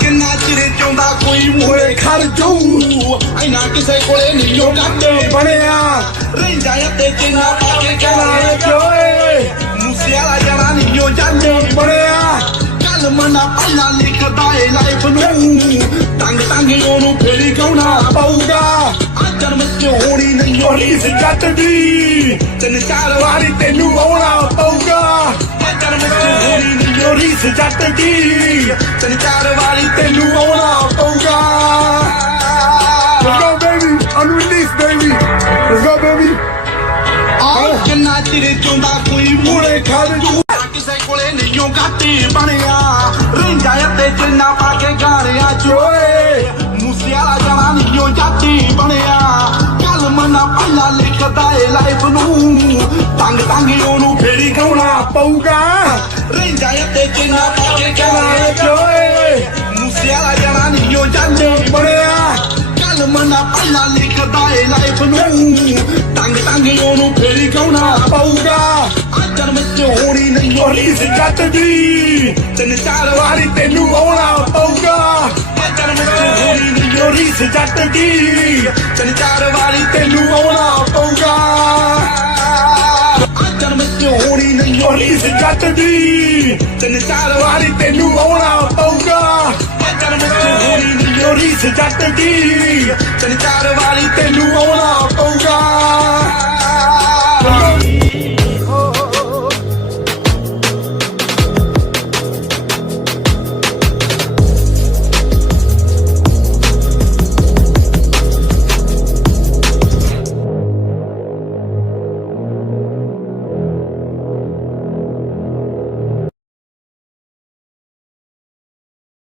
ਕਿੰਨਾ ਚਿਰ ਚਾਹੁੰਦਾ ਕੋਈ ਮੂਹਰੇ ਖੜ ਜਾਊ ਐਨਾ ਕਿਸੇ ਕੋਲੇ ਨਹੀਂ ਉਹ ਕੱਟ ਬਣਿਆ। ਰਹਿੰਦਾ ਤੇ ਜਿੰਨਾ ਪਾ ਕੇ ਕਰਾਏ ਜੋਏ ਮੂਸੇ ਜਣਾ ਨਹੀਂ ਉਹ ਜਾਂਦੇ ਬਣਿਆ। ਕੱਲ ਮਨਾ ਪਹਿਲਾਂ ਲਿਖਦਾ ਏ ਲਾਈਫ ਨੂੰ। ਤੰਗ ਤੰਗ ਉਹਨੂੰ ਫੇਰੀ ਗਾਉਣਾ ਪਊਗਾ। ਆ ਜਨਮ ਚ ਹੋਣੀ ਨਹੀਂ ਉਹ ਰੀਸ ਜੱਟ ਦੀ। ਤਿੰਨ ਚਾਰ ਵਾਰੀ ਤੈਨੂੰ ਆਉਣਾ ਰੀਸ ਜੱਟ ਦੀ ਤਿੰਨ ਚਾਰ ਵਾਰੀ ਤੈਨੂੰ ਆਉਣਾ ਪਊਗਾ। Let's go baby unreleased baby. Let's go baby. ਆ ਕਿੰਨਾ ਚਿਰ ਚਾਹੁੰਦਾ ਕੋਈ ਮੂਰੇ ਖੜ ਜੂ। ਕਿਸੇ ਕੋਲੇ ਨਹੀਂ ਗਾਤੀ ਬਣਿਆ। ਰਹਿੰਦਾ ਤੇ ਜਿੰਨਾ ਪਾ ਕੇ ਗਾਣਿਆ ਚੋਏ ਮੂਸੇ ਵਾਲਾ ਜਣਾ ਨਹੀਂ ਜਾਤੀ ਬਣਿਆ। ਕੱਲ ਮਨਾ ਪਹਿਲਾਂ ਲਿਖਦਾ ਏ ਲਾਈਫ ਨੂੰ। ਤੰਗ ਤੰਗ ਉਹਨੂੰ ਪਊਗਾ। ਰਹਿੰਦਾ ਤੇ ਜਿੰਨਾ ਪਾ ਕੇ ਕਰਾਏ ਗਾਣਿਆ ਜੋਏ। ਮੂਸੇ ਵਾਲਾ ਜਣਾ ਨਹੀਂ ਉਹ ਜਾਂਦੇ। ਬਣਿਆ। ਕੱਲ ਮਨਾ ਪਹਿਲਾਂ ਲਿਖਦਾ ਏ ਲਾਈਫ ਨੂੰ। ਤੰਗ ਤੰਗ ਉਹਨੂੰ ਫੇਰੀ ਗਾਉਣਾ ਪਊਗਾ। ਆ ਜਨਮ ਚ ਹੋਣੀ ਨਹੀਂ ਰੀਸ। ਜੱਟ ਦੀ ਤਿੰਨ ਚਾਰ ਵਾਰੀ ਤੈਨੂੰ ਆਉਣਾ ਪਊਗਾ। ਆ ਜਨਮ ਚ ਹੋਣੀ ਨਹੀਂ ਰੀਸ। ਜੱਟ ਦੀ ਤਿੰਨ ਚਾਰ ਵਾਰੀ ਤੈਨੂੰ ਆਉਣਾ ਹੋਣੀ ਨਹੀਂ ਉਹ ਰੀਸ ਜੱਟ ਦੀ ਤਿੰਨ ਚਾਰ ਵਾਰੀ ਵਾਰੀ ਤੈਨੂੰ ਆਉਣਾ ਪਊਗਾ। ਜਨਮ ਚ ਹੋਣੀ ਨਹੀਂ ਜੱਟ ਦੀ ਤਿੰਨ ਚਾਰ